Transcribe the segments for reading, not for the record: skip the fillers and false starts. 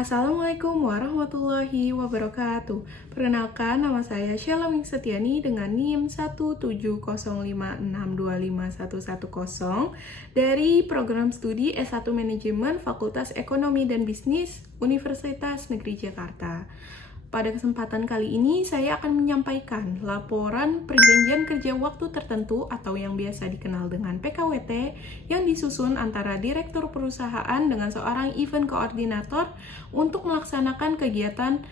Assalamualaikum warahmatullahi wabarakatuh. Perkenalkan, nama saya Sheila Wing Setiani dengan NIM 17056255110 dari Program Studi S1 Manajemen Fakultas Ekonomi dan Bisnis Universitas Negeri Jakarta. Pada kesempatan kali ini, saya akan menyampaikan laporan perjanjian kerja waktu tertentu atau yang biasa dikenal dengan PKWT yang disusun antara direktur perusahaan dengan seorang event koordinator untuk melaksanakan kegiatan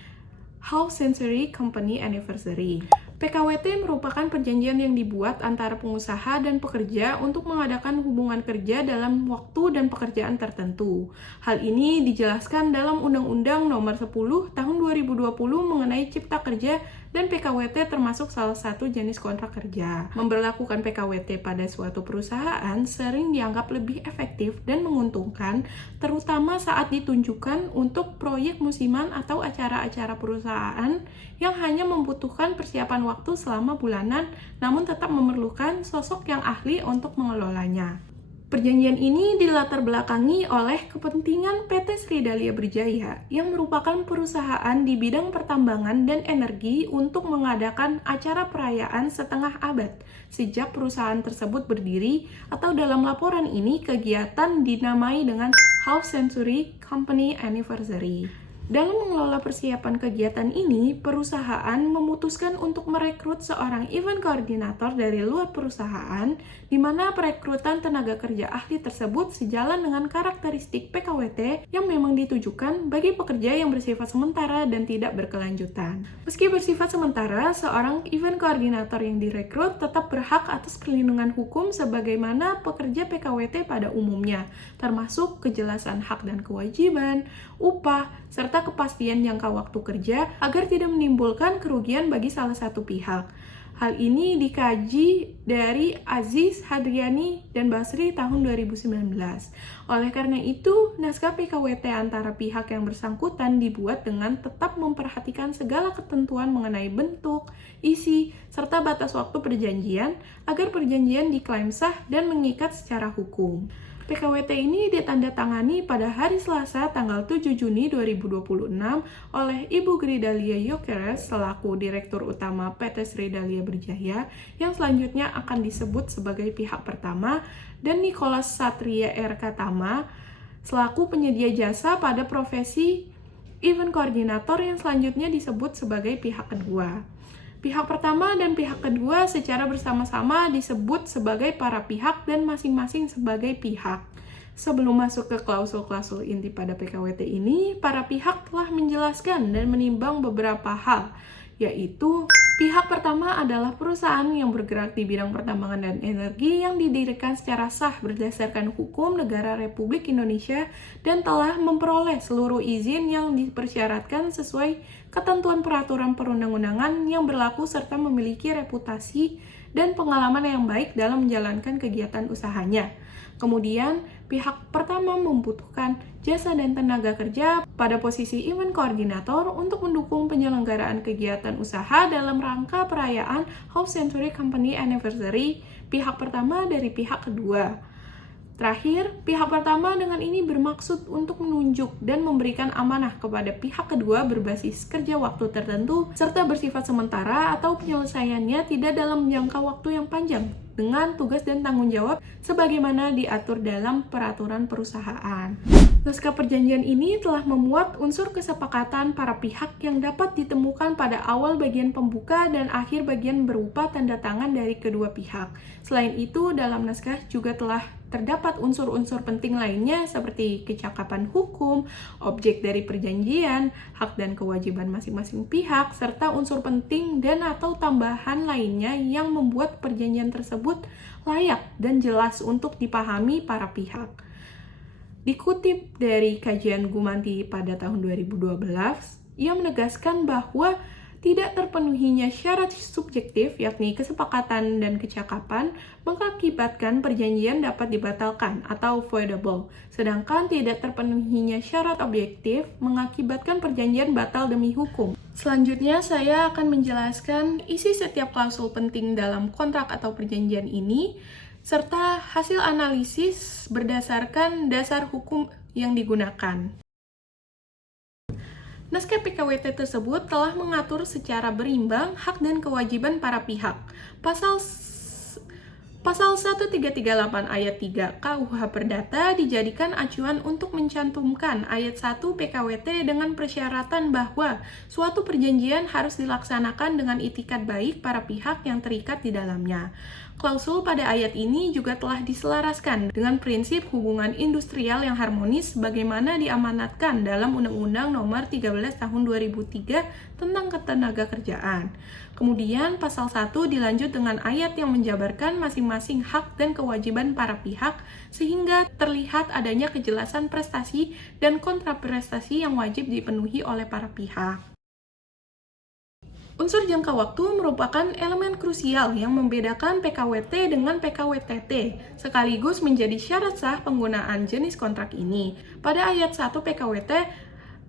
Half Century Company Anniversary. PKWT merupakan perjanjian yang dibuat antara pengusaha dan pekerja untuk mengadakan hubungan kerja dalam waktu dan pekerjaan tertentu. Hal ini dijelaskan dalam Undang-Undang Nomor 10 Tahun 2020 mengenai Cipta Kerja, dan PKWT termasuk salah satu jenis kontrak kerja. Memberlakukan PKWT pada suatu perusahaan sering dianggap lebih efektif dan menguntungkan, terutama saat ditunjukkan untuk proyek musiman atau acara-acara perusahaan yang hanya membutuhkan persiapan waktu selama bulanan, namun tetap memerlukan sosok yang ahli untuk mengelolanya. Perjanjian ini dilatar belakangi oleh kepentingan PT Sri Dahlia Berjaya yang merupakan perusahaan di bidang pertambangan dan energi untuk mengadakan acara perayaan setengah abad sejak perusahaan tersebut berdiri, atau dalam laporan ini kegiatan dinamai dengan Half Century Company Anniversary. Dalam mengelola persiapan kegiatan ini, perusahaan memutuskan untuk merekrut seorang event koordinator dari luar perusahaan, di mana perekrutan tenaga kerja ahli tersebut sejalan dengan karakteristik PKWT yang memang ditujukan bagi pekerja yang bersifat sementara dan tidak berkelanjutan. Meski bersifat sementara, seorang event koordinator yang direkrut tetap berhak atas perlindungan hukum sebagaimana pekerja PKWT pada umumnya, termasuk kejelasan hak dan kewajiban, upah, serta kepastian jangka waktu kerja agar tidak menimbulkan kerugian bagi salah satu pihak. Hal ini dikaji dari Aziz, Hadriani, dan Basri tahun 2019. Oleh karena itu, naskah PKWT antara pihak yang bersangkutan dibuat dengan tetap memperhatikan segala ketentuan mengenai bentuk, isi, serta batas waktu perjanjian agar perjanjian diklaim sah dan mengikat secara hukum. PKWT ini ditandatangani pada hari Selasa tanggal 7 Juni 2026 oleh Ibu Gri Dahlia Yokeres selaku Direktur Utama PT Sri Dahlia Berjaya yang selanjutnya akan disebut sebagai pihak pertama, dan Nicholas Satria R.K. Tama selaku penyedia jasa pada profesi event koordinator yang selanjutnya disebut sebagai pihak kedua. Pihak pertama dan pihak kedua secara bersama-sama disebut sebagai para pihak dan masing-masing sebagai pihak. Sebelum masuk ke klausul-klausul inti pada PKWT ini, para pihak telah menjelaskan dan menimbang beberapa hal, yaitu pihak pertama adalah perusahaan yang bergerak di bidang pertambangan dan energi yang didirikan secara sah berdasarkan hukum negara Republik Indonesia dan telah memperoleh seluruh izin yang dipersyaratkan sesuai ketentuan peraturan perundang-undangan yang berlaku serta memiliki reputasi dan pengalaman yang baik dalam menjalankan kegiatan usahanya. Kemudian, pihak pertama membutuhkan jasa dan tenaga kerja pada posisi event koordinator untuk mendukung penyelenggaraan kegiatan usaha dalam rangka perayaan Half Century Company Anniversary pihak pertama dari pihak kedua. Terakhir, pihak pertama dengan ini bermaksud untuk menunjuk dan memberikan amanah kepada pihak kedua berbasis kerja waktu tertentu serta bersifat sementara atau penyelesaiannya tidak dalam jangka waktu yang panjang dengan tugas dan tanggung jawab sebagaimana diatur dalam peraturan perusahaan. Naskah perjanjian ini telah memuat unsur kesepakatan para pihak yang dapat ditemukan pada awal bagian pembuka dan akhir bagian berupa tanda tangan dari kedua pihak. Selain itu, dalam naskah juga telah terdapat unsur-unsur penting lainnya seperti kecakapan hukum, objek dari perjanjian, hak dan kewajiban masing-masing pihak, serta unsur penting dan atau tambahan lainnya yang membuat perjanjian tersebut layak dan jelas untuk dipahami para pihak. Dikutip dari kajian Gumanti pada tahun 2012, ia menegaskan bahwa tidak terpenuhinya syarat subjektif yakni kesepakatan dan kecakapan mengakibatkan perjanjian dapat dibatalkan atau voidable, sedangkan tidak terpenuhinya syarat objektif mengakibatkan perjanjian batal demi hukum. Selanjutnya saya akan menjelaskan isi setiap klausul penting dalam kontrak atau perjanjian ini serta hasil analisis berdasarkan dasar hukum yang digunakan. Naskah PKWT tersebut telah mengatur secara berimbang hak dan kewajiban para pihak. Pasal 1338 ayat 3 KUH Perdata dijadikan acuan untuk mencantumkan ayat 1 PKWT dengan persyaratan bahwa suatu perjanjian harus dilaksanakan dengan itikat baik para pihak yang terikat di dalamnya. Klausul pada ayat ini juga telah diselaraskan dengan prinsip hubungan industrial yang harmonis sebagaimana diamanatkan dalam Undang-Undang Nomor 13 Tahun 2003 tentang Ketenagakerjaan. Kemudian pasal 1 dilanjut dengan ayat yang menjabarkan masing-masing hak dan kewajiban para pihak sehingga terlihat adanya kejelasan prestasi dan kontraprestasi yang wajib dipenuhi oleh para pihak. Unsur jangka waktu merupakan elemen krusial yang membedakan PKWT dengan PKWTT, sekaligus menjadi syarat sah penggunaan jenis kontrak ini. Pada ayat 1 PKWT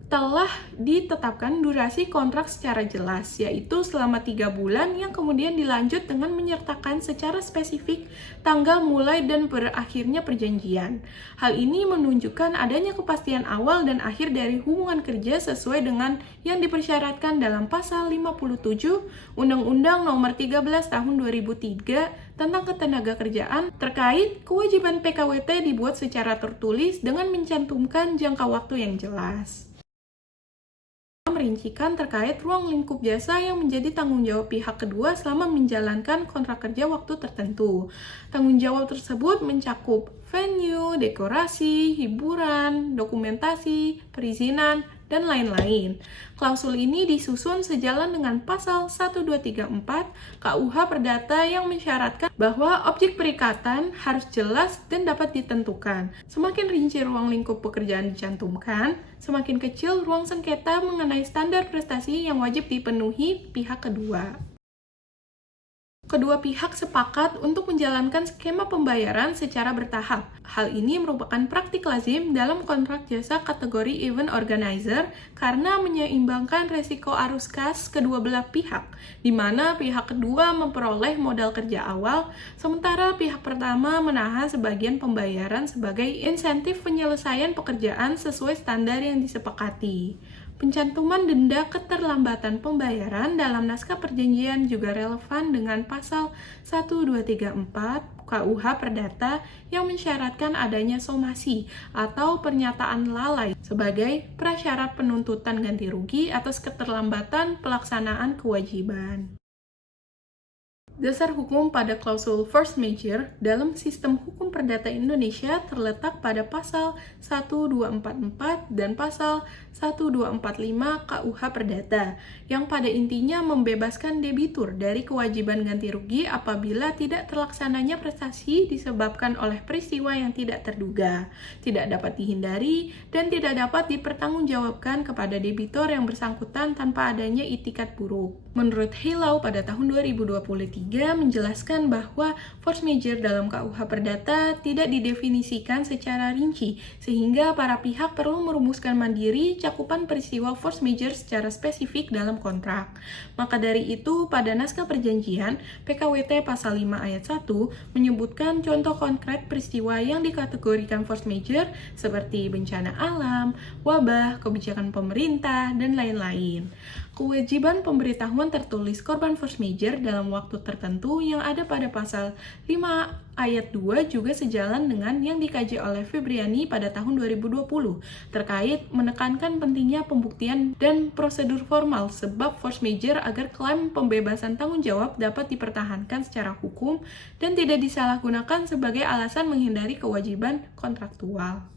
telah ditetapkan durasi kontrak secara jelas, yaitu selama 3 bulan yang kemudian dilanjut dengan menyertakan secara spesifik tanggal mulai dan berakhirnya perjanjian. Hal ini menunjukkan adanya kepastian awal dan akhir dari hubungan kerja sesuai dengan yang dipersyaratkan dalam pasal 57 Undang-Undang Nomor 13 Tahun 2003 tentang Ketenagakerjaan terkait kewajiban PKWT dibuat secara tertulis dengan mencantumkan jangka waktu yang jelas. Merincikan terkait ruang lingkup jasa yang menjadi tanggung jawab pihak kedua selama menjalankan kontrak kerja waktu tertentu. Tanggung jawab tersebut mencakup venue, dekorasi, hiburan, dokumentasi, perizinan, dan lain-lain. Klausul ini disusun sejalan dengan pasal 1234 KUH Perdata yang mensyaratkan bahwa objek perikatan harus jelas dan dapat ditentukan. Semakin rinci ruang lingkup pekerjaan dicantumkan, semakin kecil ruang sengketa mengenai standar prestasi yang wajib dipenuhi pihak kedua. Kedua pihak sepakat untuk menjalankan skema pembayaran secara bertahap. Hal ini merupakan praktik lazim dalam kontrak jasa kategori event organizer karena menyeimbangkan resiko arus kas kedua belah pihak, di mana pihak kedua memperoleh modal kerja awal, sementara pihak pertama menahan sebagian pembayaran sebagai insentif penyelesaian pekerjaan sesuai standar yang disepakati. Pencantuman denda keterlambatan pembayaran dalam naskah perjanjian juga relevan dengan pasal 1234 KUH Perdata yang mensyaratkan adanya somasi atau pernyataan lalai sebagai prasyarat penuntutan ganti rugi atas keterlambatan pelaksanaan kewajiban. Dasar hukum pada klausul force majeure dalam sistem hukum perdata Indonesia terletak pada pasal 1244 dan pasal 1245 KUH Perdata, yang pada intinya membebaskan debitur dari kewajiban ganti rugi apabila tidak terlaksananya prestasi disebabkan oleh peristiwa yang tidak terduga, tidak dapat dihindari, dan tidak dapat dipertanggungjawabkan kepada debitur yang bersangkutan tanpa adanya itikat buruk. Menurut Heilau pada tahun 2023, menjelaskan bahwa force majeure dalam KUH Perdata tidak didefinisikan secara rinci, sehingga para pihak perlu merumuskan mandiri cakupan peristiwa force majeure secara spesifik dalam kontrak. Maka dari itu, pada naskah perjanjian, PKWT pasal 5 ayat 1 menyebutkan contoh konkret peristiwa yang dikategorikan force majeure seperti bencana alam, wabah, kebijakan pemerintah, dan lain-lain. Kewajiban pemberitahuan tertulis korban force majeure dalam waktu tertentu yang ada pada pasal 5 ayat 2 juga sejalan dengan yang dikaji oleh Febriani pada tahun 2020 terkait menekankan pentingnya pembuktian dan prosedur formal sebab force majeure agar klaim pembebasan tanggung jawab dapat dipertahankan secara hukum dan tidak disalahgunakan sebagai alasan menghindari kewajiban kontraktual.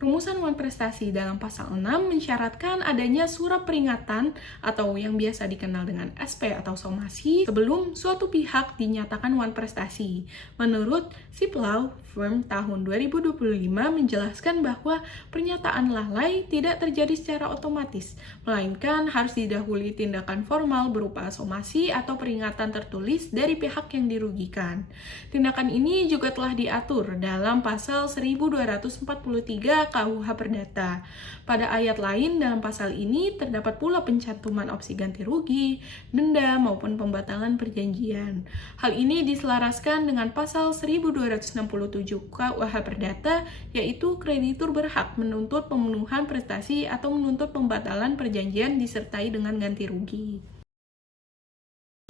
Rumusan wan prestasi dalam pasal 6 mensyaratkan adanya surat peringatan atau yang biasa dikenal dengan SP atau somasi sebelum suatu pihak dinyatakan wan prestasi. Menurut Siplau Firm tahun 2025 menjelaskan bahwa pernyataan lalai tidak terjadi secara otomatis, melainkan harus didahului tindakan formal berupa somasi atau peringatan tertulis dari pihak yang dirugikan. Tindakan ini juga telah diatur dalam pasal 1243 KUH Perdata. Pada ayat lain dalam pasal ini terdapat pula pencantuman opsi ganti rugi, denda, maupun pembatalan perjanjian. Hal ini diselaraskan dengan pasal 1267 KUH Perdata, yaitu kreditur berhak menuntut pemenuhan prestasi atau menuntut pembatalan perjanjian disertai dengan ganti rugi.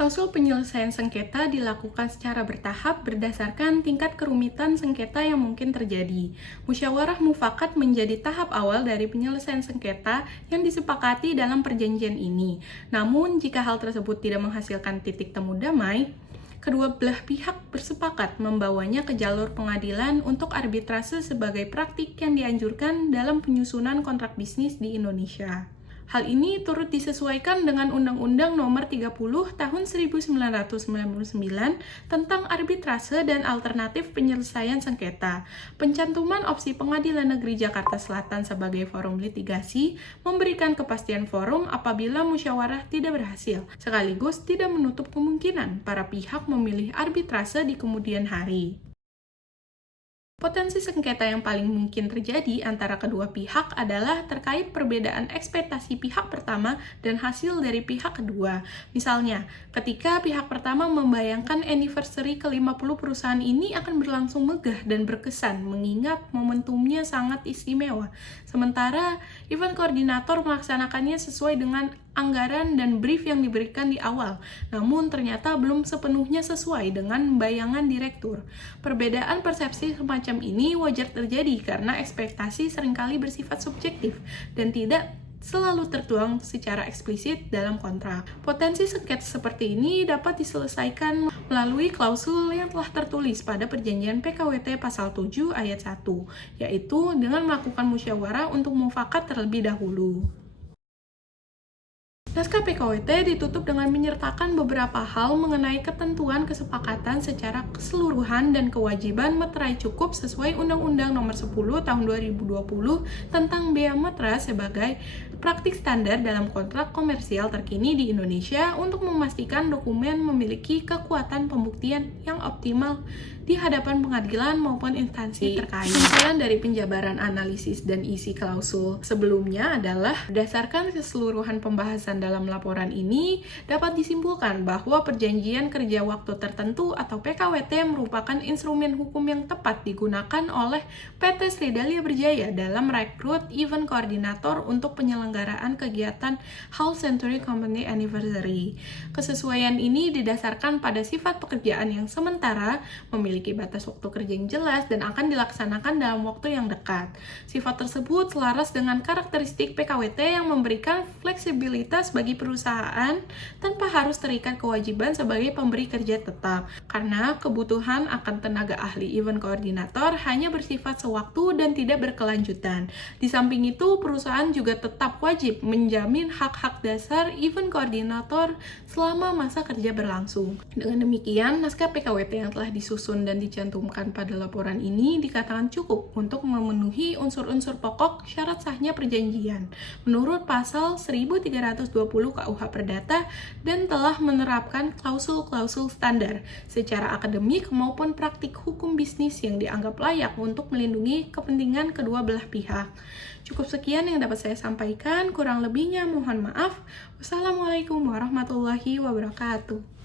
Klausul penyelesaian sengketa dilakukan secara bertahap berdasarkan tingkat kerumitan sengketa yang mungkin terjadi. Musyawarah mufakat menjadi tahap awal dari penyelesaian sengketa yang disepakati dalam perjanjian ini. Namun, jika hal tersebut tidak menghasilkan titik temu damai, kedua belah pihak bersepakat membawanya ke jalur pengadilan untuk arbitrase sebagai praktik yang dianjurkan dalam penyusunan kontrak bisnis di Indonesia. Hal ini turut disesuaikan dengan Undang-Undang Nomor 30 Tahun 1999 tentang arbitrase dan alternatif penyelesaian sengketa. Pencantuman opsi Pengadilan Negeri Jakarta Selatan sebagai forum litigasi memberikan kepastian forum apabila musyawarah tidak berhasil, sekaligus tidak menutup kemungkinan para pihak memilih arbitrase di kemudian hari. Potensi sengketa yang paling mungkin terjadi antara kedua pihak adalah terkait perbedaan ekspektasi pihak pertama dan hasil dari pihak kedua. Misalnya, ketika pihak pertama membayangkan anniversary ke-50 perusahaan ini akan berlangsung megah dan berkesan mengingat momentumnya sangat istimewa. Sementara, event koordinator melaksanakannya sesuai dengan anggaran dan brief yang diberikan di awal, namun ternyata belum sepenuhnya sesuai dengan bayangan direktur. Perbedaan persepsi semacam ini wajar terjadi karena ekspektasi seringkali bersifat subjektif dan tidak selalu tertuang secara eksplisit dalam kontrak. Potensi sengketa seperti ini dapat diselesaikan melalui klausul yang telah tertulis pada perjanjian PKWT pasal 7 ayat 1, yaitu dengan melakukan musyawarah untuk mufakat terlebih dahulu. Naskah PKWT ditutup dengan menyertakan beberapa hal mengenai ketentuan kesepakatan secara keseluruhan dan kewajiban meterai cukup sesuai Undang-Undang Nomor 10 Tahun 2020 tentang bea meterai sebagai praktik standar dalam kontrak komersial terkini di Indonesia untuk memastikan dokumen memiliki kekuatan pembuktian yang optimal di hadapan pengadilan maupun instansi terkait. Kesimpulan dari penjabaran analisis dan isi klausul sebelumnya adalah berdasarkan keseluruhan pembahasan dalam laporan ini dapat disimpulkan bahwa perjanjian kerja waktu tertentu atau PKWT merupakan instrumen hukum yang tepat digunakan oleh PT Sri Dahlia Berjaya dalam merekrut event koordinator untuk penyelenggaraan kegiatan Half Century Company Anniversary. Kesesuaian ini didasarkan pada sifat pekerjaan yang sementara, memiliki batas waktu kerja yang jelas dan akan dilaksanakan dalam waktu yang dekat. Sifat tersebut selaras dengan karakteristik PKWT yang memberikan fleksibilitas bagi perusahaan tanpa harus terikat kewajiban sebagai pemberi kerja tetap, karena kebutuhan akan tenaga ahli event koordinator hanya bersifat sewaktu dan tidak berkelanjutan. Di samping itu, perusahaan juga tetap wajib menjamin hak-hak dasar event koordinator selama masa kerja berlangsung. Dengan demikian, naskah PKWT yang telah disusun dan dicantumkan pada laporan ini dikatakan cukup untuk memenuhi unsur-unsur pokok syarat sahnya perjanjian menurut pasal 1320 KUH Perdata dan telah menerapkan klausul-klausul standar secara akademik maupun praktik hukum bisnis yang dianggap layak untuk melindungi kepentingan kedua belah pihak. Cukup sekian yang dapat saya sampaikan, kurang lebihnya mohon maaf. Wassalamualaikum warahmatullahi wabarakatuh.